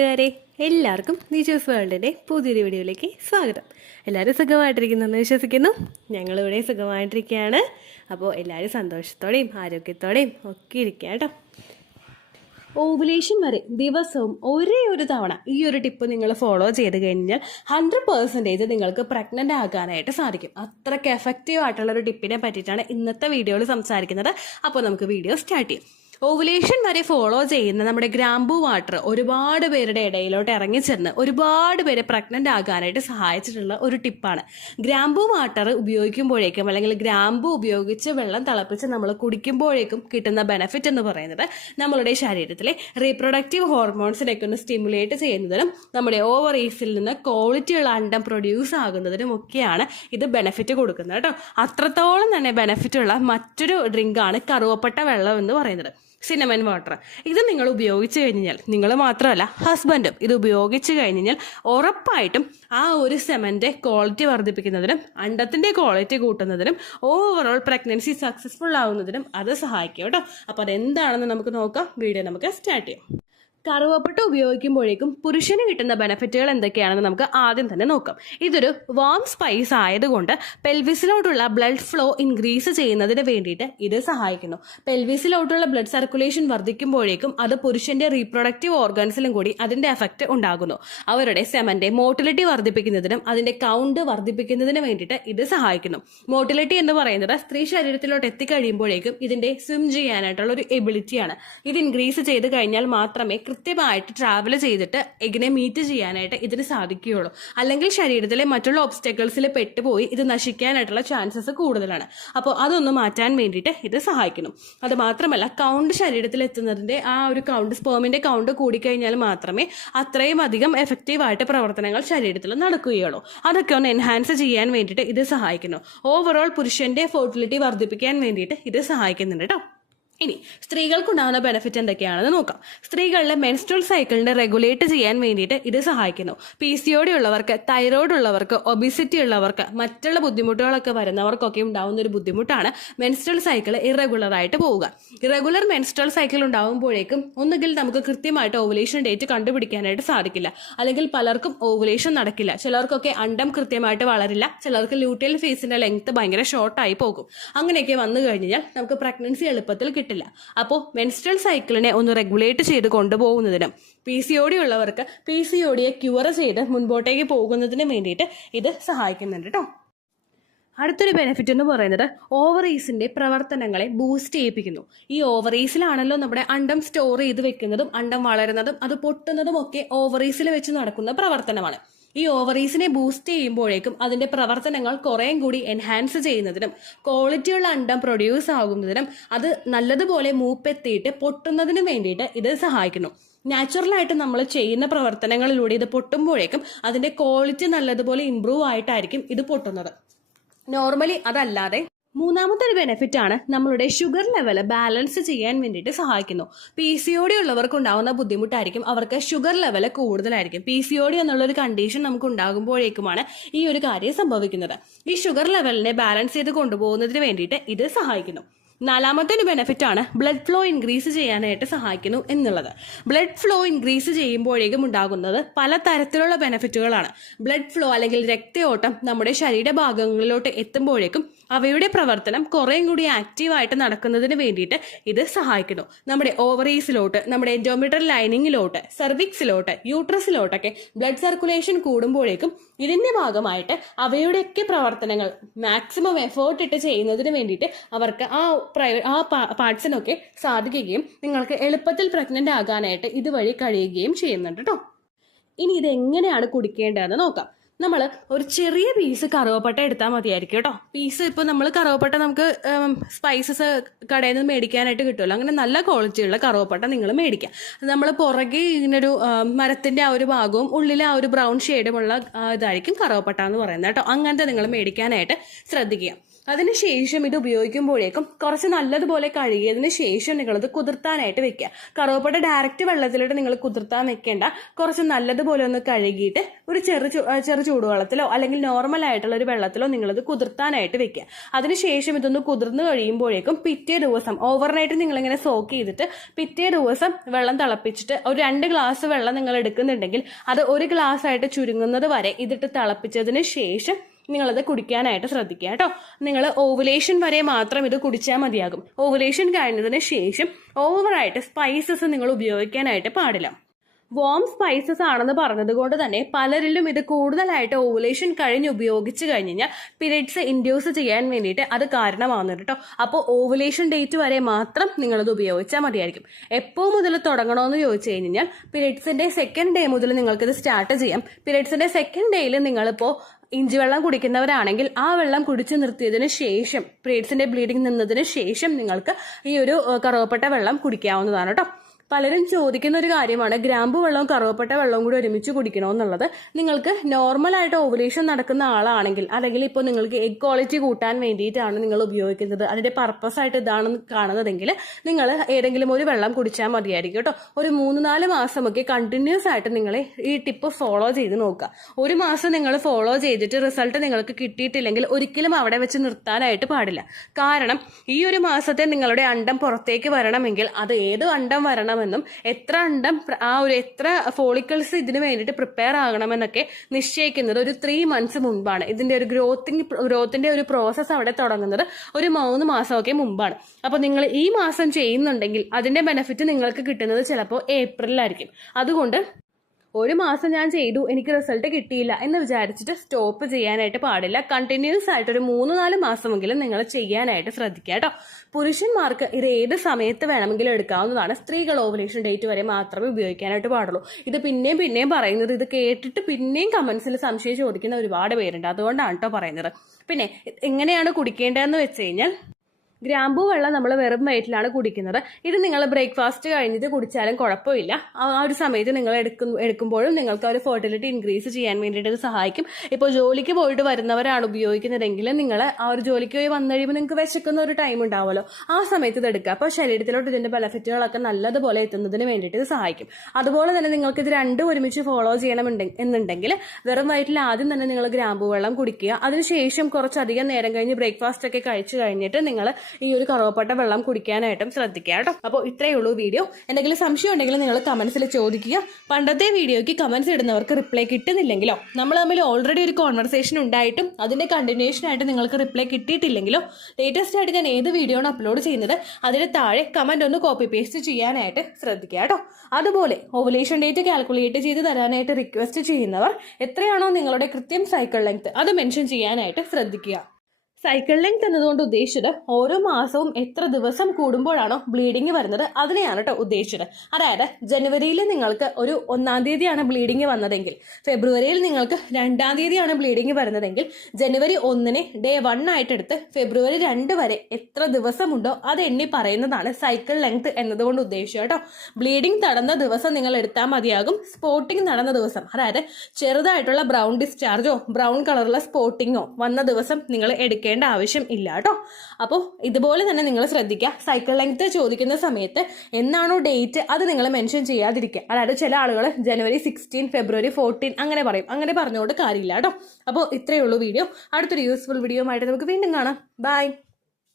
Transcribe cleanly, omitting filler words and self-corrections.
കൂട്ടുകാരെ, എല്ലാവർക്കും നിജോസ് വേൾഡിൻ്റെ പുതിയൊരു വീഡിയോയിലേക്ക് സ്വാഗതം. എല്ലാവരും സുഖമായിട്ടിരിക്കുന്നെന്ന് വിശ്വസിക്കുന്നു. ഞങ്ങളിവിടെ സുഖമായിട്ടിരിക്കുകയാണ്. അപ്പോൾ എല്ലാവരും സന്തോഷത്തോടെയും ആരോഗ്യത്തോടെയും ഒക്കെ ഇരിക്കുക കേട്ടോ. ഓവുലേഷൻ വരെ ദിവസവും ഒരേ ഒരു തവണ ഈ ഒരു ടിപ്പ് നിങ്ങൾ ഫോളോ ചെയ്ത് കഴിഞ്ഞാൽ 100% നിങ്ങൾക്ക് പ്രഗ്നൻ്റ് ആകാനായിട്ട് സാധിക്കും. അത്രയ്ക്ക് എഫക്റ്റീവ് ആയിട്ടുള്ളൊരു ടിപ്പിനെ പറ്റിയിട്ടാണ് ഇന്നത്തെ വീഡിയോയിൽ സംസാരിക്കുന്നത്. അപ്പോൾ നമുക്ക് വീഡിയോ സ്റ്റാർട്ട് ചെയ്യാം. ഓവുലേഷൻ വരെ ഫോളോ ചെയ്യുന്ന നമ്മുടെ ഗ്രാമ്പൂ വാട്ടർ ഒരുപാട് പേരുടെ ഇടയിലോട്ട് ഇറങ്ങിച്ചെന്ന് ഒരുപാട് പേരെ പ്രഗ്നൻ്റ് ആകാനായിട്ട് സഹായിച്ചിട്ടുള്ള ഒരു ടിപ്പാണ്. ഗ്രാമ്പൂ വാട്ടർ ഉപയോഗിക്കുമ്പോഴേക്കും അല്ലെങ്കിൽ ഗ്രാമ്പൂ ഉപയോഗിച്ച് വെള്ളം തിളപ്പിച്ച് നമ്മൾ കുടിക്കുമ്പോഴേക്കും കിട്ടുന്ന ബെനിഫിറ്റ് എന്ന് പറയുന്നത് നമ്മളുടെ ശരീരത്തിലെ റീപ്രൊഡക്റ്റീവ് ഹോർമോൺസിനൊക്കെ ഒന്ന് സ്റ്റിമുലേറ്റ് ചെയ്യുന്നതിനും നമ്മുടെ ഓവറീസിൽ നിന്ന് ക്വാളിറ്റിയുള്ള അണ്ടം പ്രൊഡ്യൂസ് ആകുന്നതിനും ഒക്കെയാണ് ഇത് ബെനിഫിറ്റ് കൊടുക്കുന്നത് കേട്ടോ. അത്രത്തോളം തന്നെ ബെനിഫിറ്റുള്ള മറ്റൊരു ഡ്രിങ്കാണ് കറുവപ്പട്ട വെള്ളം എന്ന് പറയുന്നത്, സിനമൻ വാട്ടർ. ഇത് നിങ്ങൾ ഉപയോഗിച്ച് കഴിഞ്ഞാൽ, നിങ്ങൾ മാത്രമല്ല ഹസ്ബൻഡും ഇത് ഉപയോഗിച്ച് കഴിഞ്ഞാൽ ഉറപ്പായിട്ടും ആ ഒരു സെമൻ്റെ ക്വാളിറ്റി വർദ്ധിപ്പിക്കുന്നതിനും അണ്ടത്തിൻ്റെ ക്വാളിറ്റി കൂട്ടുന്നതിനും ഓവറോൾ പ്രഗ്നൻസി സക്സസ്ഫുൾ ആവുന്നതിനും അത് സഹായിക്കും കേട്ടോ. അപ്പോൾ അതെന്താണെന്ന് നമുക്ക് നോക്കാം. വീഡിയോ നമുക്ക് സ്റ്റാർട്ട് ചെയ്യാം. കറുവപ്പട്ട ഉപയോഗിക്കുമ്പോഴേക്കും പുരുഷന് കിട്ടുന്ന ബെനിഫിറ്റുകൾ എന്തൊക്കെയാണെന്ന് നമുക്ക് ആദ്യം തന്നെ നോക്കാം. ഇതൊരു വാം സ്പൈസ് ആയതുകൊണ്ട് പെൽവിസിലോട്ടുള്ള ബ്ലഡ് ഫ്ലോ ഇൻക്രീസ് ചെയ്യുന്നതിന് വേണ്ടിയിട്ട് ഇത് സഹായിക്കുന്നു. പെൽവിസിലോട്ടുള്ള ബ്ലഡ് സർക്കുലേഷൻ വർദ്ധിക്കുമ്പോഴേക്കും അത് പുരുഷന്റെ റീപ്രൊഡക്റ്റീവ് ഓർഗൻസിലും കൂടി അതിന്റെ എഫക്റ്റ് ഉണ്ടാകുന്നു. അവരുടെ സെമന്റെ മോട്ടിലിറ്റി വർദ്ധിപ്പിക്കുന്നതിനും അതിന്റെ കൗണ്ട് വർദ്ധിപ്പിക്കുന്നതിന് വേണ്ടിയിട്ട് ഇത് സഹായിക്കുന്നു. മോട്ടിലിറ്റി എന്ന് പറയുന്നത് സ്ത്രീ ശരീരത്തിലോട്ട് എത്തിക്കഴിയുമ്പോഴേക്കും ഇതിന്റെ സ്വിം ചെയ്യാനായിട്ടുള്ള ഒരു എബിലിറ്റിയാണ്. ഇത് ഇൻക്രീസ് ചെയ്ത് കഴിഞ്ഞാൽ മാത്രമേ കൃത്യമായിട്ട് ട്രാവൽ ചെയ്തിട്ട് എഗിനെ മീറ്റ് ചെയ്യാനായിട്ട് ഇതിന് സാധിക്കുകയുള്ളൂ. അല്ലെങ്കിൽ ശരീരത്തിലെ മറ്റുള്ള ഒബ്സ്റ്റക്കിൾസിൽ പെട്ടുപോയി ഇത് നശിക്കാനായിട്ടുള്ള ചാൻസസ് കൂടുതലാണ്. അപ്പോൾ അതൊന്ന് മാറ്റാൻ വേണ്ടിയിട്ട് ഇത് സഹായിക്കുന്നു. അത് മാത്രമല്ല, കൗണ്ട് ശരീരത്തിൽ എത്തുന്നതിൻ്റെ ആ ഒരു കൗണ്ട്, സ്പേമിൻ്റെ കൗണ്ട് കൂടിക്കഴിഞ്ഞാൽ മാത്രമേ അത്രയും അധികം എഫക്റ്റീവായിട്ട് പ്രവർത്തനങ്ങൾ ശരീരത്തിൽ നടക്കുകയുള്ളൂ. അതൊക്കെ ഒന്ന് എൻഹാൻസ് ചെയ്യാൻ വേണ്ടിയിട്ട് ഇത് സഹായിക്കുന്നു. ഓവറോൾ പുരുഷന്റെ ഫെർട്ടിലിറ്റി വർദ്ധിപ്പിക്കാൻ വേണ്ടിയിട്ട് ഇത് സഹായിക്കുന്നുണ്ട് കേട്ടോ. ഇനി സ്ത്രീകൾക്കുണ്ടാകുന്ന ബെനിഫിറ്റ് എന്തൊക്കെയാണെന്ന് നോക്കാം. സ്ത്രീകളിലെ മെൻസ്ട്രൽ സൈക്കിളിനെ റെഗുലേറ്റ് ചെയ്യാൻ വേണ്ടിയിട്ട് ഇത് സഹായിക്കുന്നു. PCOD ഉള്ളവർക്ക്, തൈറോയ്ഡ് ഉള്ളവർക്ക്, ഒബിസിറ്റി ഉള്ളവർക്ക്, മറ്റുള്ള ബുദ്ധിമുട്ടുകളൊക്കെ വരുന്നവർക്കൊക്കെ ഉണ്ടാകുന്ന ഒരു ബുദ്ധിമുട്ടാണ് മെൻസ്ട്രൽ സൈക്കിൾ ഇറഗുലർ ആയിട്ട് പോവുക. ഇറഗുലർ മെൻസ്ട്രൽ സൈക്കിൾ ഉണ്ടാകുമ്പോഴേക്കും ഒന്നുകിൽ നമുക്ക് കൃത്യമായിട്ട് ഓവുലേഷൻ ഡേറ്റ് കണ്ടുപിടിക്കാനായിട്ട് സാധിക്കില്ല, അല്ലെങ്കിൽ പലർക്കും ഓവുലേഷൻ നടക്കില്ല. ചിലർക്കൊക്കെ അണ്ടം കൃത്യമായിട്ട് വളരില്ല, ചിലർക്ക് ലൂട്ടിയൽ ഫേസിന്റെ ലെങ്ത് ഭയങ്കര ഷോർട്ടായി പോകും. അങ്ങനെയൊക്കെ വന്നു കഴിഞ്ഞാൽ നമുക്ക് പ്രഗ്നൻസി എളുപ്പത്തിൽ കിട്ടില്ല. അപ്പോൾ മെൻസ്ട്രൽ സൈക്കിളിനെ ഒന്ന് റെഗുലേറ്റ് ചെയ്ത് കൊണ്ടുപോകുന്നതിനും PCOD ഉള്ളവർക്ക് PCODയെ ക്യൂർ ചെയ്ത് മുൻപോട്ടേക്ക് പോകുന്നതിന് വേണ്ടിയിട്ട് ഇത് സഹായിക്കുന്നുണ്ട് കേട്ടോ. അടുത്തൊരു ബെനിഫിറ്റ് എന്ന് പറയുന്നത് ഓവറീസിന്റെ പ്രവർത്തനങ്ങളെ ബൂസ്റ്റ് ചെയ്യിപ്പിക്കുന്നു. ഈ ഓവറീസിലാണല്ലോ നമ്മുടെ അണ്ടം സ്റ്റോർ ചെയ്ത് വെക്കുന്നതും അണ്ടം വളരുന്നതും അത് പൊട്ടുന്നതും ഒക്കെ ഓവറീസിൽ വെച്ച് നടക്കുന്ന പ്രവർത്തനമാണ്. ഈ ഓവറീസിനെ ബൂസ്റ്റ് ചെയ്യുമ്പോഴേക്കും അതിന്റെ പ്രവർത്തനങ്ങൾ കുറേയും കൂടി എൻഹാൻസ് ചെയ്യുന്നതിനും ക്വാളിറ്റിയുള്ള അണ്ടം പ്രൊഡ്യൂസ് ആകുന്നതിനും അത് നല്ലതുപോലെ മൂപ്പെത്തിയിട്ട് പൊട്ടുന്നതിനും വേണ്ടിയിട്ട് ഇത് സഹായിക്കുന്നു. നാച്ചുറലായിട്ട് നമ്മൾ ചെയ്യുന്ന പ്രവർത്തനങ്ങളിലൂടെ ഇത് പൊട്ടുമ്പോഴേക്കും അതിന്റെ ക്വാളിറ്റി നല്ലതുപോലെ ഇംപ്രൂവ് ആയിട്ടായിരിക്കും ഇത് പൊട്ടുന്നത്. നോർമലി അതല്ലാതെ മൂന്നാമത്തെ ഒരു ബെനിഫിറ്റ് ആണ് നമ്മളുടെ ഷുഗർ ലെവൽ ബാലൻസ് ചെയ്യാൻ വേണ്ടിയിട്ട് സഹായിക്കുന്നു. PCOD ഉള്ളവർക്ക് ഉണ്ടാകുന്ന ബുദ്ധിമുട്ടായിരിക്കും അവർക്ക് ഷുഗർ ലെവൽ കൂടുതലായിരിക്കും. PCOD എന്നുള്ളൊരു കണ്ടീഷൻ നമുക്ക് ഉണ്ടാകുമ്പോഴേക്കുമാണ് ഈ ഒരു കാര്യം സംഭവിക്കുന്നത്. ഈ ഷുഗർ ലെവലിനെ ബാലൻസ് ചെയ്ത് കൊണ്ടുപോകുന്നതിന് വേണ്ടിയിട്ട് ഇത് സഹായിക്കുന്നു. നാലാമത്തെ ഒരു ബെനിഫിറ്റ് ആണ് ബ്ലഡ് ഫ്ലോ ഇൻക്രീസ് ചെയ്യാനായിട്ട് സഹായിക്കുന്നു എന്നുള്ളത്. ബ്ലഡ് ഫ്ലോ ഇൻക്രീസ് ചെയ്യുമ്പോഴേക്കും ഉണ്ടാകുന്നത് പലതരത്തിലുള്ള ബെനിഫിറ്റുകളാണ്. ബ്ലഡ് ഫ്ലോ അല്ലെങ്കിൽ രക്തയോട്ടം നമ്മുടെ ശരീരഭാഗങ്ങളിലോട്ട് എത്തുമ്പോഴേക്കും അവയുടെ പ്രവർത്തനം കുറേയും കൂടി ആക്റ്റീവായിട്ട് നടക്കുന്നതിന് വേണ്ടിയിട്ട് ഇത് സഹായിക്കുന്നു. നമ്മുടെ ഓവറീസിലോട്ട്, നമ്മുടെ എൻഡോമെട്രിയൽ ലൈനിങ്ങിലോട്ട്, സെർവിക്സിലോട്ട്, യൂട്രസിലോട്ടൊക്കെ ബ്ലഡ് സർക്കുലേഷൻ കൂടുമ്പോഴേക്കും ഇതിന്റെ ഭാഗമായിട്ട് അവയുടെയൊക്കെ പ്രവർത്തനങ്ങൾ മാക്സിമം എഫേർട്ട് ഇട്ട് ചെയ്യുന്നതിന് വേണ്ടിയിട്ട് അവർക്ക് ആ പാർട്സിനൊക്കെ സാധിക്കുകയും നിങ്ങൾക്ക് എളുപ്പത്തിൽ പ്രഗ്നന്റ് ആകാനായിട്ട് ഇതുവഴി കഴിയുകയും ചെയ്യുന്നുണ്ട് കേട്ടോ. ഇനി ഇത് എങ്ങനെയാണ് കുടിക്കേണ്ടതെന്ന് നോക്കാം. നമ്മൾ ഒരു ചെറിയ പീസ് കറുവപ്പട്ട എടുത്താൽ മതിയായിരിക്കും കേട്ടോ. പീസ് ഇപ്പോൾ നമ്മൾ കറുവപ്പട്ട നമുക്ക് സ്പൈസസ് കടയിൽ നിന്ന് മേടിക്കാനായിട്ട് കിട്ടുമല്ലോ. അങ്ങനെ നല്ല ക്വാളിറ്റിയുള്ള കറുവപ്പട്ട നിങ്ങൾ മേടിക്കുക. നമ്മൾ പുറകെ ഇങ്ങനൊരു മരത്തിൻ്റെ ആ ഒരു ഭാഗവും ഉള്ളിൽ ആ ഒരു ബ്രൗൺ ഷെയ്ഡുമുള്ള ഇതായിരിക്കും കറുവപ്പട്ട എന്ന് പറയുന്നത് കേട്ടോ. അങ്ങനത്തെ നിങ്ങൾ മേടിക്കാനായിട്ട് ശ്രദ്ധിക്കുക. അതിനുശേഷം ഇത് ഉപയോഗിക്കുമ്പോഴേക്കും കുറച്ച് നല്ലതുപോലെ കഴുകിയതിന് ശേഷം നിങ്ങളത് കുതിർത്താനായിട്ട് വെക്കുക. കറുവപ്പട്ട ഡയറക്റ്റ് വെള്ളത്തിലോട്ട് നിങ്ങൾ കുതിർത്താൻ വെക്കേണ്ട. കുറച്ച് നല്ലതുപോലെ ഒന്ന് കഴുകിയിട്ട് ഒരു ചെറു ചൂടുവെള്ളത്തിലോ അല്ലെങ്കിൽ നോർമൽ ആയിട്ടുള്ള ഒരു വെള്ളത്തിലോ നിങ്ങളത് കുതിർത്താനായിട്ട് വെക്കുക. അതിനുശേഷം ഇതൊന്ന് കുതിർന്നു കഴിയുമ്പോഴേക്കും പിറ്റേ ദിവസം ഓവർനൈറ്റ് നിങ്ങളിങ്ങനെ സോക്ക് ചെയ്തിട്ട് പിറ്റേ ദിവസം വെള്ളം തിളപ്പിച്ചിട്ട് ഒരു 2 ഗ്ലാസ് വെള്ളം നിങ്ങൾ എടുക്കുന്നുണ്ടെങ്കിൽ അത് 1 ഗ്ലാസ് ആയിട്ട് ചുരുങ്ങുന്നത് വരെ ഇതിട്ട് തിളപ്പിച്ചതിന് ശേഷം നിങ്ങളത് കുടിക്കാനായിട്ട് ശ്രദ്ധിക്കുക കേട്ടോ. നിങ്ങൾ ഓവുലേഷൻ വരെ മാത്രം ഇത് കുടിച്ചാൽ മതിയാകും. ഓവുലേഷൻ കഴിഞ്ഞതിന് ശേഷം ഓവറായിട്ട് സ്പൈസസ് നിങ്ങൾ ഉപയോഗിക്കാനായിട്ട് പാടില്ല. വോം സ്പൈസസ് ആണെന്ന് പറഞ്ഞത് കൊണ്ട് തന്നെ പലരിലും ഇത് കൂടുതലായിട്ട് ഓവുലേഷൻ കഴിഞ്ഞ് ഉപയോഗിച്ച് കഴിഞ്ഞ് കഴിഞ്ഞാൽ പീരിയഡ്സ് ഇൻഡ്യൂസ് ചെയ്യാൻ വേണ്ടിയിട്ട് അത് കാരണമാകുന്നുണ്ട് കേട്ടോ. അപ്പോൾ ഓവുലേഷൻ ഡേറ്റ് വരെ മാത്രം നിങ്ങളത് ഉപയോഗിച്ചാൽ മതിയായിരിക്കും. എപ്പോൾ മുതൽ തുടങ്ങണമെന്ന് ചോദിച്ചു കഴിഞ്ഞാൽ പീരിയഡ്സിന്റെ 2nd ഡേ മുതൽ നിങ്ങൾക്കിത് സ്റ്റാർട്ട് ചെയ്യാം. പീരിയഡ്സിന്റെ 2nd ഡേയിൽ നിങ്ങളിപ്പോൾ ഇഞ്ചി വെള്ളം കുടിക്കുന്നവരാണെങ്കിൽ ആ വെള്ളം കുടിച്ചു നിർത്തിയതിന് ശേഷം പീരിയഡ്സിന്റെ ബ്ലീഡിംഗ് നിന്നതിന് ശേഷം നിങ്ങൾക്ക് ഈ ഒരു കറുവപ്പട്ട വെള്ളം കുടിക്കാവുന്നതാണ് കേട്ടോ. പലരും ചോദിക്കുന്ന ഒരു കാര്യമാണ് ഗ്രാമ്പു വെള്ളവും കറുവപ്പട്ട വെള്ളവും കൂടി ഒരുമിച്ച് കുടിക്കണമെന്നുള്ളത്. നിങ്ങൾക്ക് നോർമലായിട്ട് ഓവുലേഷൻ നടക്കുന്ന ആളാണെങ്കിൽ അല്ലെങ്കിൽ ഇപ്പോൾ നിങ്ങൾക്ക് എഗ് ക്വാളിറ്റി കൂട്ടാൻ വേണ്ടിയിട്ടാണ് നിങ്ങൾ ഉപയോഗിക്കുന്നത്, അതിന്റെ പർപ്പസ് ആയിട്ട് ഇതാണെന്ന് കാണുന്നതെങ്കിൽ നിങ്ങൾ ഏതെങ്കിലും ഒരു വെള്ളം കുടിച്ചാൽ മതിയായിരിക്കും കേട്ടോ. ഒരു 3-4 മാസമൊക്കെ കണ്ടിന്യൂസ് ആയിട്ട് നിങ്ങൾ ഈ ടിപ്പ് ഫോളോ ചെയ്ത് നോക്കുക. 1 മാസം നിങ്ങൾ ഫോളോ ചെയ്തിട്ട് റിസൾട്ട് നിങ്ങൾക്ക് കിട്ടിയിട്ടില്ലെങ്കിൽ ഒരിക്കലും അവിടെ വെച്ച് നിർത്താനായിട്ട് പാടില്ല. കാരണം ഈ ഒരു മാസത്തെ നിങ്ങളുടെ അണ്ടം പുറത്തേക്ക് വരണമെങ്കിൽ അത് ഏത് അണ്ടം വരണം എന്നും എത്ര അണ്ടം എത്ര ഫോളിക്കിൾസ് ഇതിന് വേണ്ടിയിട്ട് പ്രിപ്പയർ ആകണമെന്നൊക്കെ നിശ്ചയിക്കുന്നത് ഒരു 3 months മുൻപാണ്. ഇതിന്റെ ഒരു ഗ്രോത്തിന്റെ ഒരു പ്രോസസ്സ് അവിടെ തുടങ്ങുന്നത് ഒരു 3 മാസമൊക്കെ മുമ്പാണ്. അപ്പൊ നിങ്ങൾ ഈ മാസം ചെയ്യുന്നുണ്ടെങ്കിൽ അതിന്റെ ബെനിഫിറ്റ് നിങ്ങൾക്ക് കിട്ടുന്നത് ചിലപ്പോൾ ഏപ്രിലായിരിക്കും. അതുകൊണ്ട് 1 മാസം ഞാൻ ചെയ്തു എനിക്ക് റിസൾട്ട് കിട്ടിയില്ല എന്ന് വിചാരിച്ചിട്ട് സ്റ്റോപ്പ് ചെയ്യാനായിട്ട് പാടില്ല. കണ്ടിന്യൂസ് ആയിട്ട് ഒരു 3-4 മാസമെങ്കിലും നിങ്ങൾ ചെയ്യാനായിട്ട് ശ്രദ്ധിക്കുക കേട്ടോ. പുരുഷന്മാർക്ക് ഇത് ഏത് സമയത്ത് വേണമെങ്കിലും എടുക്കാവുന്നതാണ്. സ്ത്രീകൾ ഓവുലേഷൻ ഡേറ്റ് വരെ മാത്രമേ ഉപയോഗിക്കാനായിട്ട് പാടുള്ളൂ. ഇത് പിന്നെയും പറയുന്നത്, ഇത് കേട്ടിട്ട് പിന്നെയും കമന്റ്സിൽ സംശയം ചോദിക്കുന്ന ഒരുപാട് പേരുണ്ട്. അതുകൊണ്ടാണ് കേട്ടോ പറയുന്നത്. പിന്നെ എങ്ങനെയാണ് കുടിക്കേണ്ടതെന്ന് വെച്ച് കഴിഞ്ഞാൽ ഗ്രാമ്പൂ വെള്ളം നമ്മൾ വെറും വയറ്റിലാണ് കുടിക്കുന്നത്. ഇത് നിങ്ങൾ ബ്രേക്ക്ഫാസ്റ്റ് കഴിഞ്ഞിട്ട് കുടിച്ചാലും കുഴപ്പമില്ല. ആ ഒരു സമയത്ത് നിങ്ങൾ എടുക്കുമ്പോഴും നിങ്ങൾക്ക് ഒരു ഫെർട്ടിലിറ്റി ഇൻക്രീസ് ചെയ്യാൻ വേണ്ടിയിട്ട് ഇത് സഹായിക്കും. ഇപ്പോൾ ജോലിക്ക് പോയിട്ട് വരുന്നവരാണ് ഉപയോഗിക്കുന്നതെങ്കിൽ നിങ്ങൾ ആ ഒരു ജോലിക്ക് പോയി വന്നു കഴിയുമ്പോൾ നിങ്ങൾക്ക് വിശക്കുന്ന ഒരു ടൈം ഉണ്ടാവുമല്ലോ, ആ സമയത്ത് ഇത് എടുക്കുക. അപ്പോൾ ശരീരത്തിലോട്ട് ഇതിന്റെ ബെനിഫിറ്റുകളൊക്കെ നല്ലതുപോലെ എത്തുന്നതിന് വേണ്ടിയിട്ട് ഇത് സഹായിക്കും. അതുപോലെ തന്നെ നിങ്ങൾക്ക് ഇത് രണ്ടും ഒരുമിച്ച് ഫോളോ ചെയ്യണമെന്നുണ്ടെങ്കിൽ വെറും വയറ്റിൽ ആദ്യം തന്നെ നിങ്ങൾ ഗ്രാമ്പൂ വെള്ളം കുടിക്കുക. അതിനുശേഷം കുറച്ചധികം നേരം കഴിഞ്ഞ് ബ്രേക്ക്ഫാസ്റ്റ് ഒക്കെ കഴിച്ചു കഴിഞ്ഞിട്ട് നിങ്ങൾ ഈ ഒരു കറുവപ്പട്ട വെള്ളം കുടിക്കാനായിട്ടും ശ്രദ്ധിക്കുക കേട്ടോ. അപ്പോൾ ഇത്രയേ ഉള്ളൂ വീഡിയോ. എന്തെങ്കിലും സംശയം ഉണ്ടെങ്കിൽ നിങ്ങൾ കമന്റ്സിൽ ചോദിക്കുക. പണ്ടത്തെ വീഡിയോയ്ക്ക് കമന്റ്സ് ഇടുന്നവർക്ക് റിപ്ലൈ കിട്ടുന്നില്ലെങ്കിലോ, നമ്മൾ തമ്മിൽ ഓൾറെഡി ഒരു കോൺവെർസേഷൻ ഉണ്ടായിട്ടും അതിന്റെ കണ്ടിന്യൂഷൻ ആയിട്ട് നിങ്ങൾക്ക് റിപ്ലൈ കിട്ടിയിട്ടില്ലെങ്കിലോ, ലേറ്റസ്റ്റ് ആയിട്ട് ഞാൻ ഏത് വീഡിയോ ആണ് അപ്ലോഡ് ചെയ്യുന്നത് അതിന് താഴെ കമന്റ് ഒന്ന് കോപ്പി പേസ്റ്റ് ചെയ്യാനായിട്ട് ശ്രദ്ധിക്കുക കേട്ടോ. അതുപോലെ ഓവുലേഷൻ ഡേറ്റ് കാൽക്കുലേറ്റ് ചെയ്ത് തരാനായിട്ട് റിക്വസ്റ്റ് ചെയ്യുന്നവർ എത്രയാണോ നിങ്ങളുടെ കൃത്യം സൈക്കിൾ ലെങ്ത് അത് മെൻഷൻ ചെയ്യാനായിട്ട് ശ്രദ്ധിക്കുക. സൈക്കിൾ ലെങ്ത് എന്നതുകൊണ്ട് ഉദ്ദേശിച്ചത് ഓരോ മാസവും എത്ര ദിവസം കൂടുമ്പോഴാണോ ബ്ലീഡിങ് വരുന്നത് അതിനെയാണ് കേട്ടോ ഉദ്ദേശിച്ചത്. അതായത് ജനുവരിയിൽ നിങ്ങൾക്ക് ഒരു 1-ാം തീയതിയാണ് ബ്ലീഡിങ് വന്നതെങ്കിൽ, ഫെബ്രുവരിയിൽ നിങ്ങൾക്ക് 2-ാം തീയതിയാണ് ബ്ലീഡിങ് വരുന്നതെങ്കിൽ ജനുവരി 1-ന് ഡേ 1 ആയിട്ട് എടുത്ത് ഫെബ്രുവരി 2 വരെ എത്ര ദിവസമുണ്ടോ അത് എണ്ണി പറയുന്നതാണ് സൈക്കിൾ ലെങ്ത് എന്നതുകൊണ്ട് ഉദ്ദേശിച്ചത് കേട്ടോ. ബ്ലീഡിങ് നടന്ന ദിവസം നിങ്ങൾ എടുത്താൽ മതിയാകും. സ്പോട്ടിങ് നടന്ന ദിവസം, അതായത് ചെറുതായിട്ടുള്ള ബ്രൗൺ ഡിസ്ചാർജോ ബ്രൗൺ കളറുള്ള സ്പോട്ടിങ്ങോ വന്ന ദിവസം നിങ്ങൾ എടുക്കുക ആവശ്യം ഇല്ല കേട്ടോ. അപ്പോൾ ഇതുപോലെ തന്നെ നിങ്ങൾ ശ്രദ്ധിക്കുക. സൈക്കിൾ ലെങ്ത് ചോദിക്കുന്ന സമയത്ത് എന്നാണോ ഡേറ്റ് അത് നിങ്ങൾ മെൻഷൻ ചെയ്യാതിരിക്കുക. അതായത് ചില ആളുകൾ ജനുവരി 16, ഫെബ്രുവരി 14 അങ്ങനെ പറയും. അങ്ങനെ പറഞ്ഞുകൊണ്ട് കാര്യമില്ല കേട്ടോ. അപ്പോൾ ഇത്രയേ ഉള്ളൂ വീഡിയോ. അടുത്തൊരു യൂസ്ഫുൾ വീഡിയോ ആയിട്ട് നമുക്ക് വീണ്ടും കാണാം. ബൈ.